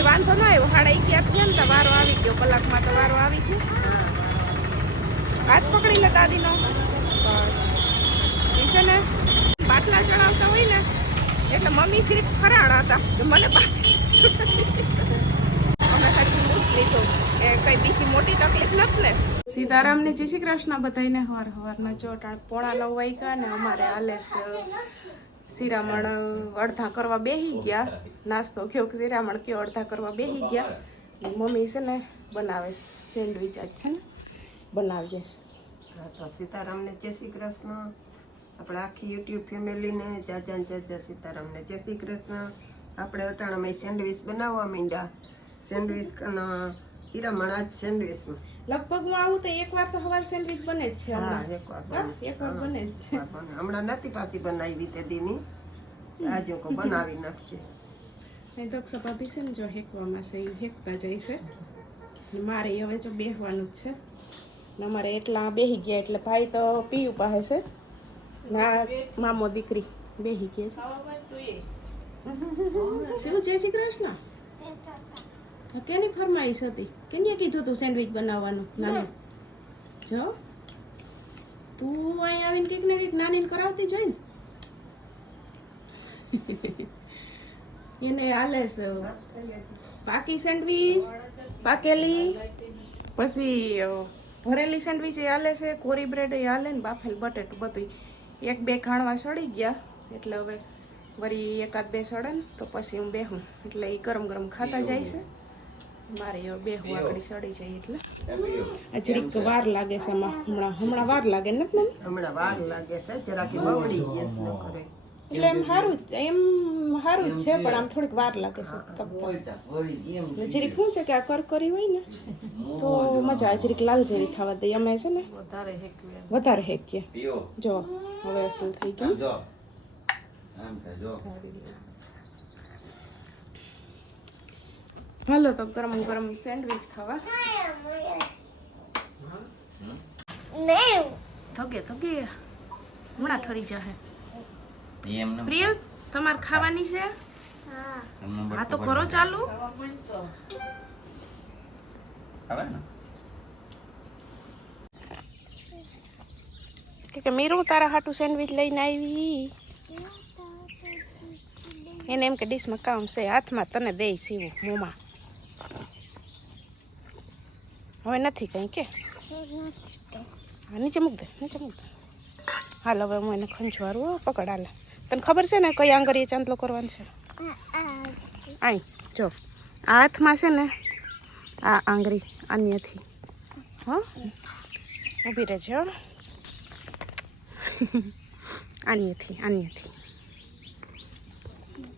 તોય વાંધો ન આવ્યો. 11:30 થયા ને તો વારો આવી ગયો. કલાકમાં તો વારો આવી ગયો. હાથ પકડી લે દાદીનો. બસ એ છે ને બાટલા ચડાવતા હોય ને એટલે મમ્મી જરીક ફરાળ હતા. મને અમે ખાલી મૂસ લીધું કે કઈ બીજી મોટી તકલીફ નથી ને. સીતારામને જય શ્રી કૃષ્ણ બધાને. હવારના જો 8:45 વાગ્યા ને અમારે હાલે શિરામણ અડધા કરવા બેસી ગયા. નાસ્તો કયો શિરામણ કયો અડધા કરવા બેસી ગયા. મમ્મી છે ને બનાવે સેન્ડવિચ આજ છે ને બનાવીએ. તો સીતારામને જય શ્રી કૃષ્ણ. આપણે આખી યુટ્યુબ ફેમિલીને જાજા સીતારામને જય શ્રી કૃષ્ણ. આપણે અટાણામાં સેન્ડવિચ બનાવવા માંડ્યા. સેન્ડવિચ હીરામણ આજ સેન્ડવિચમાં લગભગ હું આવું તો એક વાર તો સવાર સેન્ડવિચ બને જ છે. એક વાર બને જ છે. હમણાં નથી પાછી બનાવી તે દીની. આજે કો બનાવી નાખશે. દક્ષા ભાભી છે ને જો હેકવામાં છે એ હેકતા જાય છે. મારે હવે જો બેસવાનું જ છે. અમારે એટલા બેસી ગયા એટલે ભાઈ તો પીયું પાસે છે. ના મામો દીકરી બેસી ગયા છે. શું જય શ્રી કૃષ્ણ. કેની ફરમાઈશ હતી? કેને કીધું તું સેન્ડવિચ બનાવવાનું? નાનું જો તું અહીં આવીને કંઈક ને કંઈક નાનીને કરાવતી જોઈ ને. એને હાલે છે પાકી સેન્ડવિચ, પાકેલી, પછી ભરેલી સેન્ડવિચ એ હાલે છે, કોરી બ્રેડ એ હાલે ને બાફેલ બટેટું બધું. 1-2 ખાણવા સડી ગયા એટલે હવે વળી 1-2 સડે ને તો પછી હું બેહું એટલે એ ગરમ ગરમ ખાતા જાય છે. મારે હવે બેહું આગળ સડી જાય એટલે જરીક વાર લાગે છે. હમણાં વાર લાગે ને મમ્મી? હમણાં વાર લાગે છે જરાક બગડી ગેસ ન કરે એટલે એમ સારું જ છે પણ આમ થોડીક વાર લાગે છે. જરીક શું છે કે આ કરકરી હોય ને તો મજા આવે. જરીક લાલ જેવી થવા દઈએ અમે છે ને વધારે હેકીએ. જો હવે અસલ થઈ ગયું. હાલો તો ગરમ ગરમ સેન્ડવિચ ખાવા. થગે હમણાં ઠરી જશે. પ્રિયલ તમારે ખાવાની છે? હા તો કરો ચાલુ. કે મીરું તારા હાટું સેન્ડવિચ લઈને આવી. એને એમ કે ડીશમાં કામ છે હાથમાં તને દે સીવું મોંમાં. હવે નથી કઈ કે હા નીચે મૂક દે. હાલ હવે હું એને ખંજવારું પકડ. હાલ તને ખબર છે ને કઈ આંગળીએ ચાંદલો કરવાનો છે? આઈ જો આ હાથમાં છે ને આ આંગળી આનીથી હા ઊભી રહેજે. હો આનીથી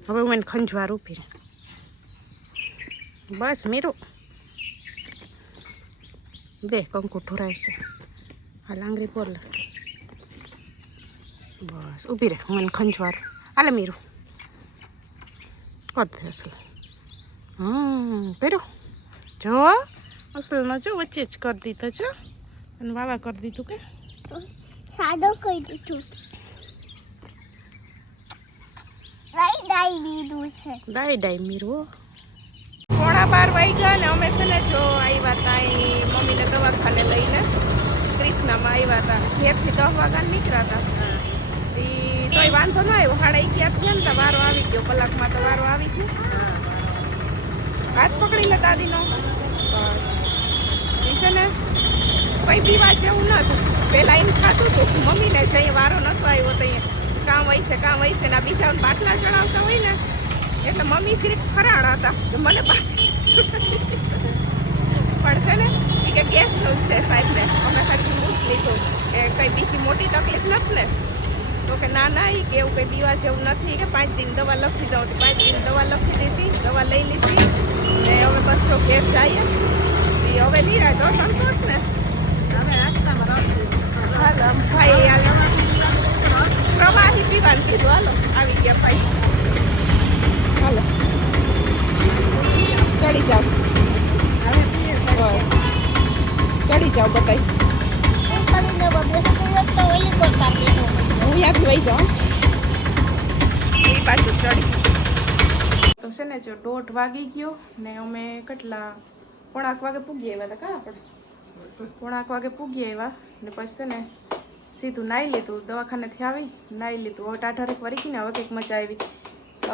હવે હું એને ખંજવારું ઊભી રહે. બસ મીરું દે કંકુ ઢોરાવશે. હાલ આંગળી બોલ. બસ ઊભી રહે હું એને ખંજવારું. હાલે મીરું કર દે અસલ. પેરું જો અસલનો જો વચ્ચે જ કરી દીધો છો અને વાવા કરી દીધું કે સાદો કહી દીધું. ડાઈ મીરું. 11:15 વાગ્યા ને અમે છે ને જો આવ્યા હતા અહીં મમ્મીને દવાખાને લઈને ક્રિષ્નામાં આવ્યા હતા. ઘેરથી 10 વાગ્યા નીકળ્યા હતા. તોય વાંધો ન આવ્યો. 11:30 થયા ને તો વારો આવી ગયો. કલાકમાં તો વારો આવી ગયો. હાથ પકડી લે દાદીનો. બસ એ છે ને કઈ પીવા જેવું નતું. પેલા એમ ખાતું હતું મમ્મીને જઈએ વારો નતો આવ્યો તો કામ વહીશે ને આ બીજા બાટલા ચડાવતા હોય ને એટલે મમ્મી જરીક ફરાળ હતા. મને પણ છે ને એ કે ગેસનું જ છે સાહેબને. અમે ખાલી મૂસ લીધું કે કઈ બીજી મોટી તકલીફ નથી ને તો કે ના એ કે એવું કંઈ પીવા જેવું નથી કે 5 દિન દવા લખી દઉં. 5 દિન દવા લખી દીધી, દવા લઈ લીધી ને હવે બસ જો ઘેર જઈએ. હવે નિરાય તો સંતોષ ને. હવે નાસ્તામાં હાલ ભાઈ પ્રવાહી પીવાનું કીધું. હાલો આવી ગયા ભાઈ. હાલો ચડી જાઓ. ચડી જાઓ બતાવી. હું ત્યાંથી વહી જાઉં એ પાછું ચડી. તો છે ને જો 1:30 વાગી ગયો ને અમે કેટલા 1:15 વાગે પૂગી આવ્યા હતા. કાં આપણે 1:15 વાગે પૂગી આવ્યા ને પછી છે ને સીધું નાહી લીધું, દવાખાનેથી આવી નાહી લીધું. હવે ટાઢરેક વરીકીને હવે કંઈક મજા આવી.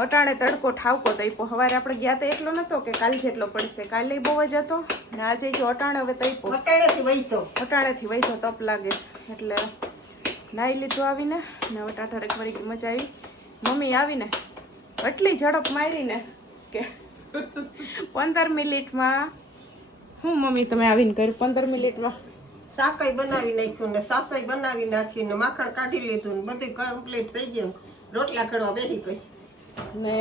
અટાણે તડકો ઠાવકો તઈપો. સવારે આપણે ગયા તો એટલો નહોતો કે કાલ જેટલો પડશે, કાલે બહુ જ હતો ને આજે જો અટાણે હવે તઈપો અટાણેથી વહીતો તપ લાગે. એટલે નાહી લીધું આવીને ને હવે ટાઢરેક વરીકી મજા આવી. મમ્મી આવીને એટલી ઝડપ મારીને કે 15 મિનિટમાં હું મમ્મી તમે આવીને કર્યું 15 મિનિટમાં શાકઈ બનાવી નાખ્યું ને સાસઈ બનાવી નાખી ને માખણ કાઢી લીધું ને બધું કમ્પ્લીટ થઈ ગયું. રોટલા કરવા બેસી ગઈ ને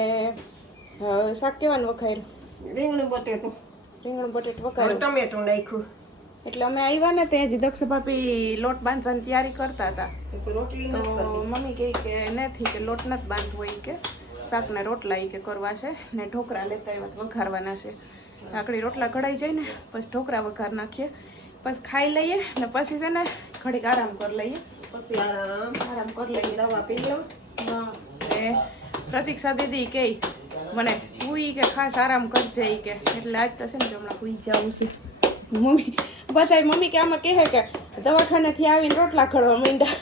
શાક કેવાનું વખાયું? રીંગણું બટેટું વખાયું. ટમેટું નાખ્યું. એટલે અમે આવ્યા ને ત્યાં જ દક્ષ ભાભી લોટ બાંધવાની તૈયારી કરતા હતા. રોટલી તો મમ્મી કહે કે નથી કે લોટ નથી બાંધવો એ કે શાકના રોટલા એ કે કરવા છે ને ઢોકળા લેતા આવ્યા વઘારવાના છે. આકડી રોટલા કઢાઈ જાય ને પછી ઢોકળા વઘાર નાખીએ, પછી ખાઈ લઈએ ને પછી છે ને ઘડીક આરામ કરી લઈએ. પછી આરામ કરી લઈએ. દવા પી લઉં. હા ને પ્રતીક્ષા દીદી કે મને તું ઈ કે ખાસ આરામ કરજે ઈ કે. એટલે આજ તો છે ને હમણાં હુઈ જવું છે. મમ્મી બધાય મમ્મી કે આમાં કહે કે દવાખાનેથી આવીને રોટલા ખડવા માંડ્યા.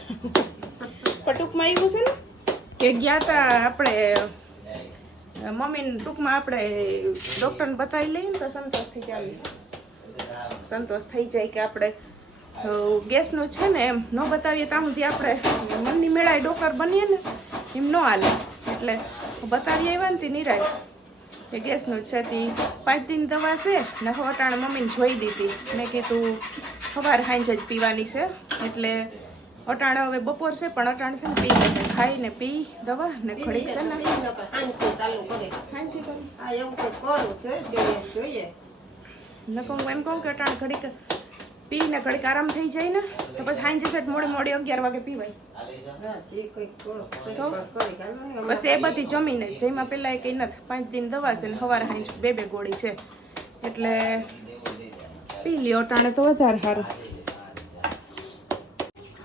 પણ ટૂંકમાં એવું છે ને કે ગયા તા આપણે મમ્મીને ટૂંકમાં આપણે ડૉક્ટરને બતાવી લઈએ ને તો સંતોષ થઈ જાય. સંતોષ થઈ જાય કે આપણે ગેસનું છે ને એમ ન બતાવીએ ત્યાં સુધી આપણે મનની મેળાએ ડોકર બનીએ ને એમ ન હાલે. એટલે બતાવી આવ્યા ને તે નિરાય કે ગેસનું છે તે 5 દિન દવા છે ને અટાણે મમ્મીને જોઈ દીધી. મેં કીધું સવારે સાંજે જ પીવાની છે. એટલે અટાણે હવે બપોર છે પણ અટાણે છે ને પી લે ખાઈને પી દવા ને ઘડીક છે ને શાંતિ જોઈએ. ન કહું એમ કહું કે અટાણે ઘડીક પીને ઘડીક આરામ થઈ જાય ને તો પછી સાંજે છે મોડી 11 વાગે પીવાય. તો બસ એ બધી જમીને જેમાં પેલા એ કંઈ નથી. 5 દિન દવા છે ને સવારે સાંજ 2 ગોળી છે. એટલે પી લ્યો અટાણે તો વધારે સારું.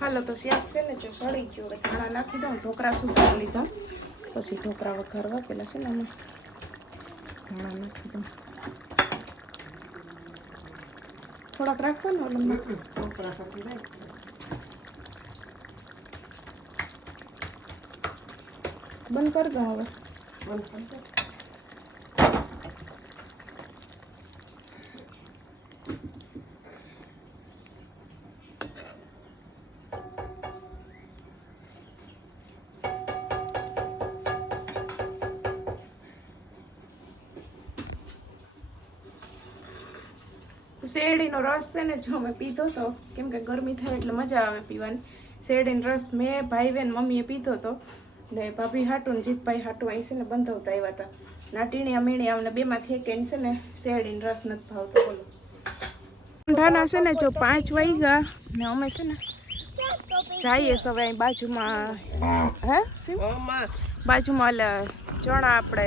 હાલો તો શાક છે ને જો સળી ગયો હવે ધાણા નાખી દઉં. ઢોકળા સુધારી લીધા પછી ઢોકળા વઘારવા પેલા છે ને અમે ધાણા નાખી દઉં. થોડાક રાખવાનું ઓલમમાં. બંધ કરી દો હવે. શેરડીનો રસ છે ને જો મેં પીધો હતો કેમ કે ગરમી થાય એટલે મજા આવે પીવાની. શેરડીનો રસ મેં ભાઈ બેન મમ્મીએ પીધો હતો ને ભાભી હાટું ને જીતભાઈ હાટું અહીં છે ને બંધાવતા આવ્યા હતા. ના ટીણિયા મીણિયા અમને બેમાંથી એક છે ને શેરડીનો રસ નથી ભાવતો. બોલો ઠંડાના છે ને જો 5 વાગ્યા ને અમે છે ને જઈએ હવે અહીં બાજુમાં બાજુમાં ઓલા ચણા આપણે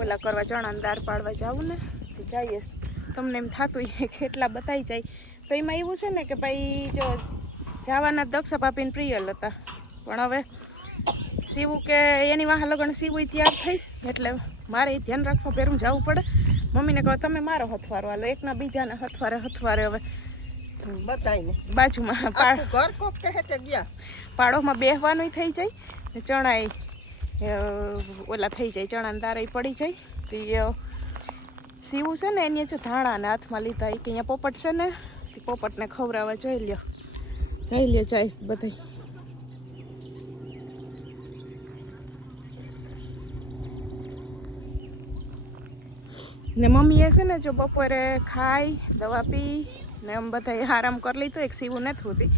ઓલા કરવા ચણાની દાળ પાડવા જવું ને જઈએ. તમને એમ થતું કેટલા બતાવી જાય તો એમાં એવું છે ને કે ભાઈ જો જવાના દક્ષા ભાભીને પ્રિયલ હતા પણ હવે સીવું કે એની વાહ લગન સીવું તૈયાર થઈ એટલે મારે એ ધ્યાન રાખવા પહેરું જવું પડે. મમ્મીને કહો તમે મારો હથવારો હાલો. એકના બીજાને હથવારે હવે બતાવીને બાજુમાં પાડોમાં બેહવાનું થઈ જાય ને ચણા ઓલા થઈ જાય ચણાની દાળ પડી જાય. તો સીવું છે ને એની જો ધાણાને હાથમાં લીધા કે અહીંયા પોપટ છે ને પોપટને ખવડાવવા જોઈ લ્યો જાય બધા. ને મમ્મીએ છે ને જો બપોરે ખાઈ દવા પી ને આમ બધાએ આરામ કરી લીધો. એક સીવું નથી હોતી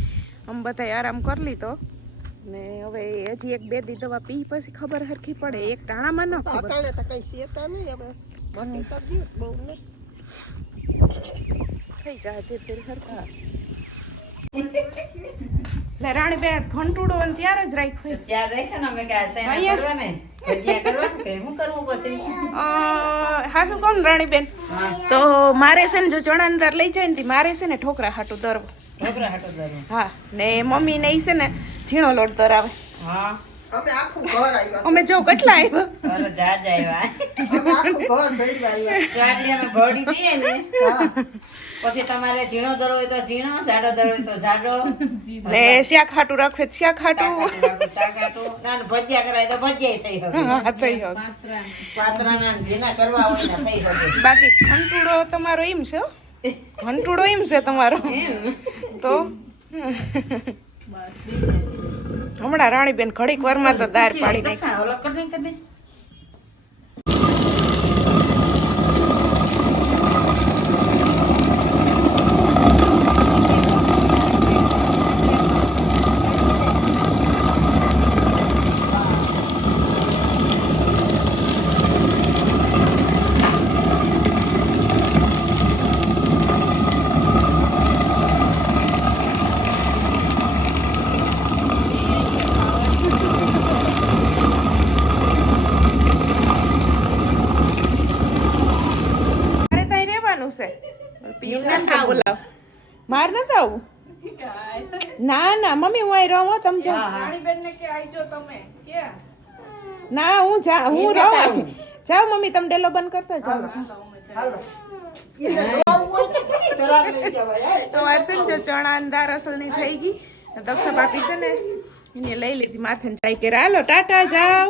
આમ બધાએ આરામ કરી લીધો ને હવે હજી 1-2 દી દવા પી પછી ખબર હરખી પડે. એક ટાણામાં ન ખબર થઈ જાય ધીરે હરખા. એટલે રાણી બેન ઘંટુડો ત્યારે જ રાખ્યું કોણ રાણી બેન. તો મારે છે ને જો ચણા અંદર લઈ જાય ને મારે છે ને ઠોકરા હાટું દરવું. હા ને મમ્મી ને ઈ છે ને ઝીણો લોટ દરાવે. અમે આખું ઘર આવ્યા અમે જો કેટલા આવ્યા અરે જાજ આવ્યા અમે આખું ઘર ભેગી આવ્યા તો આટલી અમે ભોળી દઈએ ને હા પછી તમારે ઝીણો દરો હોય તો ઝીણો સાડો દરો હોય તો સાડો ને શાક ખાટું રાખવે તો શાક ખાટું શાકાટું ના ને ભજીયા કરાય તો ભજીયા થઈ શકે હા થઈ ગયો પાત્રાના ને જેના કરવા હોય ને થઈ શકે બાકી ખંટુડો તમારો એમ છે હો? ખંટુડો એમ છે તમારો તો હમણાં રાણીબેન ઘડીક વારમાં તો દાર પાડી નાખી ઓલો કર નહીં તમે મારે ત્યાં રહેવાનું છે પીયું કેમ છે બોલાવ માર નતું આવું ના ના મમ્મી હું અહીં રહું હો, તમે જાઓ ના હું રહું જાઓ મમ્મી તમે ડેલો બંધ કરતા જાઓ હાલો એને રોવું હોય તો થોડી ધરાવ લઈ જવાય તો વર્ષન જો ચણા ની દાળ અસલની થઈ ગઈ દક્ષા બાપી છે ને એને લઈ લીધી માથે ને ચાઈ કે હાલો ટાટા જાઓ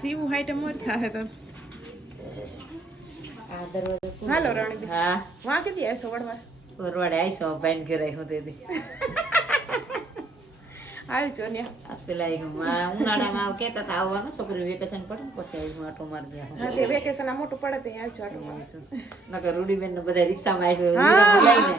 સીવું હાઈટ મોર થાય તો આ દરવાજો હાલો રાણી હા વાં કેદી આવશો વડવા પરવાડે આઈસો બેન ઘરે હું દેદી આવજો ને આ પેલા એક ઉનાળામાં કહેતા હતા આવવાનું છોકરી વેકેશન પડે ને પછી આવી હું આટો મારી જાય હા તે વેકેશન આ મોટું પડે ત્યાં આવજો આટલું નકર રૂડીબેન ને બધા રિક્ષામાં આવ્યો હા. લઈને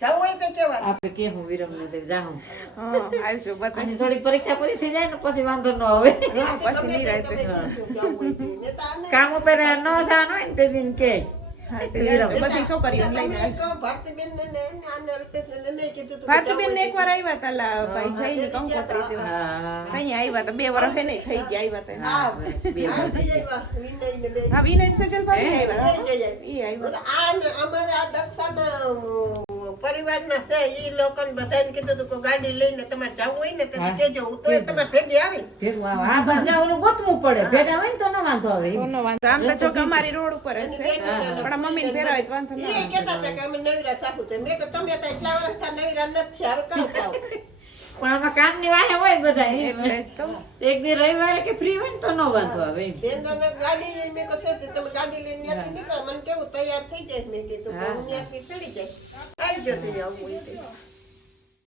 જવું હોય તો કેવા આપણે કે હું વિરમ ને તે જાઉં હા આવજો બધા અને થોડી પરીક્ષા પૂરી થઈ જાય ને પછી વાંધો ન આવે હા પછી નહીં રાતે જવું હોય તો મેં તો આને કામ ઉપર ન સાન હોય ને તે દિન કે હા તે આવજો બધી છોકરીઓ લઈને આવજો ભારતીબેન ને આને અલ્પેશને નહીં કીધું તું ભારતીબેન ને એકવાર આવ્યા તા લા ભાઈ જઈને કંકોત્રી દેવા હા અહીંયા આવ્યા તા 2 વર્ષ નહીં થઈ ગયા આવ્યા તા હા બે આ થઈ આવ્યા વિનય ને બે હા વિનય સજલ ભાઈ આવ્યા જઈ જાય ઈ આવ્યા આ ને અમારે આ દક્ષાના પરિવારના છે ઈ લોકોને બધાને કીધું તું કે ગાડી લઈને તમારે જવું હોય ને તો કેજો હું તો તમારે ભેગી આવી ભેગું આવે. હા બધા ઓલું ગોતવું પડે ભેગા હોય ને તો ન વાંધો આવે તો નો વાંધો આમ તો જો કે અમારી રોડ ઉપર જ છે પણ આ મમ્મીને ફેરવાય તો વાંધો ના ઈ કહેતા હતા કે અમે નવીરા થાકું તો મેં કે તમે તો એટલા વર્ષથી નવીરા નથી હવે કામ થાવ પણ આમાં કામ ની વાહે હોય બધા એટલે તો એક દી રવિવારે કે ફ્રી હોય ને તો ન વાંધો આવે એમ. તેના ગાડી મેં કહે તમે ગાડી લઈને ત્યાંથી નીકળો મને કેવું તૈયાર થઈ જાય મેં કીધું કે હું ત્યાંથી ચડી જાય આવી જશે આવું હોય તો